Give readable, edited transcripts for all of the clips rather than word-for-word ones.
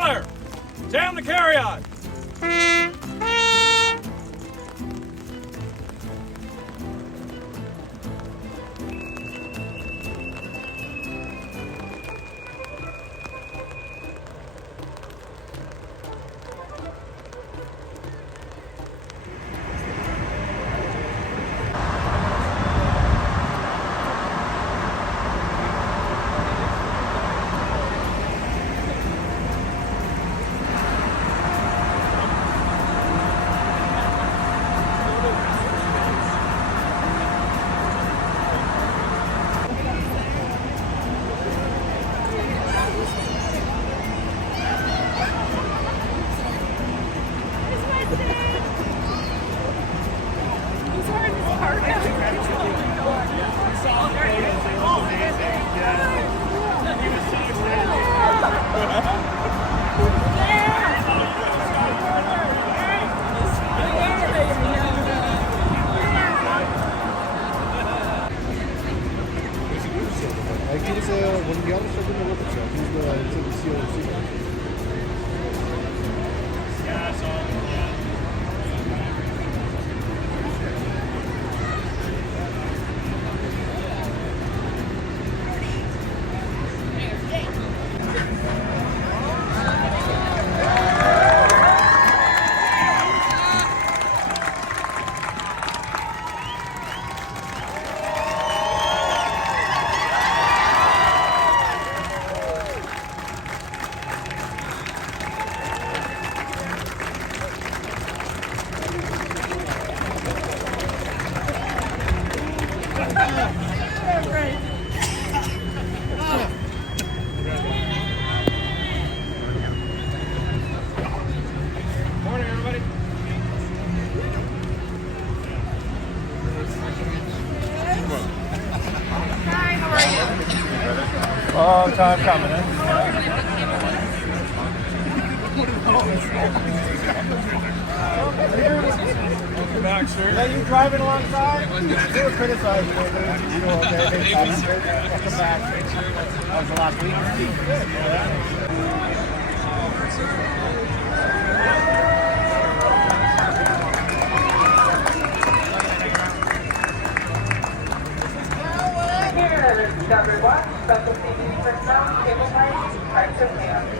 Triangular! Jam the carry-on! Long time coming, eh? Welcome back, sir. Are you driving alongside? They were criticizing me. You know, okay, welcome back. That was the last week. Number 1, special seating for sound, cable lighting, types of hands.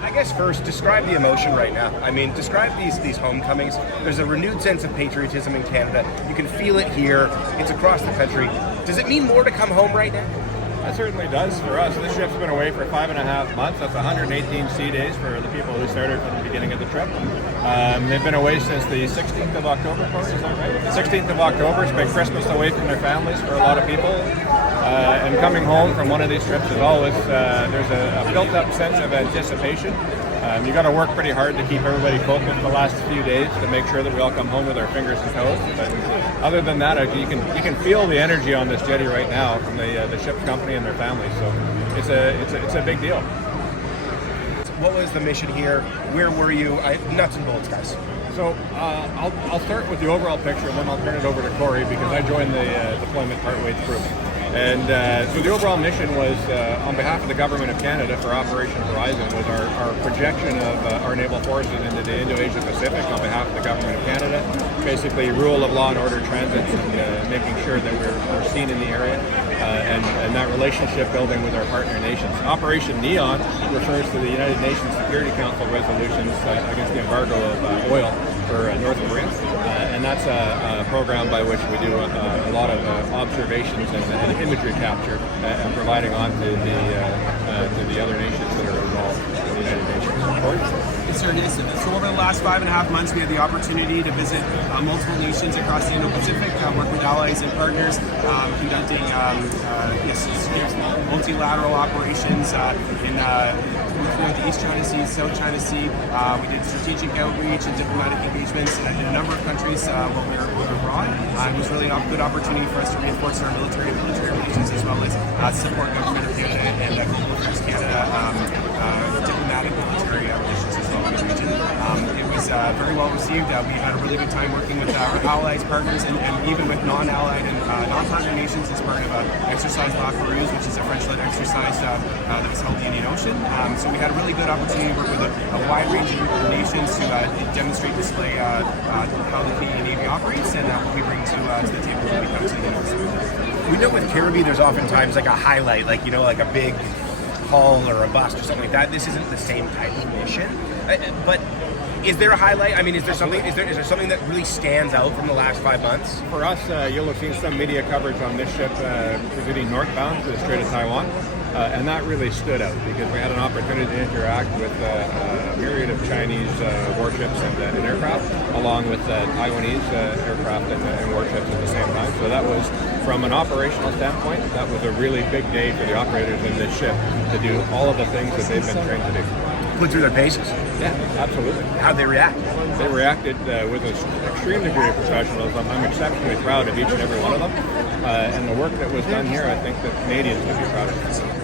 I guess first, describe the emotion right now. I mean, describe these homecomings. There's a renewed sense of patriotism in Canada. You can feel it here. It's across the country. Does it mean more to come home right now? It certainly does for us. This ship's been away for 5.5 months. That's 118 sea days for the people who started from the beginning of the trip. They've been away since the 16th of October, Corey, is that right? 16th of October. It's been Christmas away from their families for a lot of people. And coming home from one of these trips is always, there's a built-up sense of anticipation. You got to work pretty hard to keep everybody focused the last few days to make sure that we all come home with our fingers and toes. But other than that, you can feel the energy on this jetty right now from the ship's company and their families. So it's a big deal. What was the mission here? Where were you? Nuts and bolts, guys. So I'll start with the overall picture, and then I'll turn it over to Corey because I joined the deployment partway through. And so the overall mission was, on behalf of the Government of Canada for Operation Horizon, was our projection of our naval forces into the Indo-Pacific on behalf of the Government of Canada. Basically, rule of law and order transits and making sure that we're seen in the area and that relationship building with our partner nations. Operation Neon refers to the United Nations Security Council resolutions against the embargo of oil for North Korea. And that's a program by which we do a lot of observations and imagery capture and providing on to the other nations that are involved in the United Nations. So over the last 5.5 months, we had the opportunity to visit multiple nations across the Indo-Pacific, work with allies and partners, conducting multilateral operations in the East China Sea, South China Sea. We did strategic outreach and diplomatic engagements in a number of countries while we were abroad. It was really a good opportunity for us to reinforce our military relations as well as support Government of Canada and Global Affairs Canada diplomatic military relations as well in the region. It was very well received. We've had a really good time working with our allies, partners, and even with non-allied and non-partner nations as part of Exercise LA PEROUSE, which is a French-led exercise that was held in the Indian Ocean. So we had a really good opportunity to work with a wide range of nations to demonstrate, display how the Canadian Navy operates and what we bring to the table when we come to the Indian Ocean. We know with Caribbean there's oftentimes like a highlight, like, you know, like a big hull or a bust or something like that. This isn't the same type of mission, but is there a highlight? I mean, is there something that really stands out from the last 5 months? For us, you'll have seen some media coverage on this ship proceeding northbound to the Strait of Taiwan, and that really stood out because we had an opportunity to interact with a myriad of Chinese warships and aircraft, along with Taiwanese aircraft and warships at the same time. So that was, from an operational standpoint, that was a really big day for the operators in this ship to do all of the things that they've been trained to do. Put through their paces. Yeah, absolutely. How'd they react? They reacted with an extreme degree of professionalism. I'm exceptionally proud of each and every one of them. And the work that was done here, I think that Canadians can be proud of.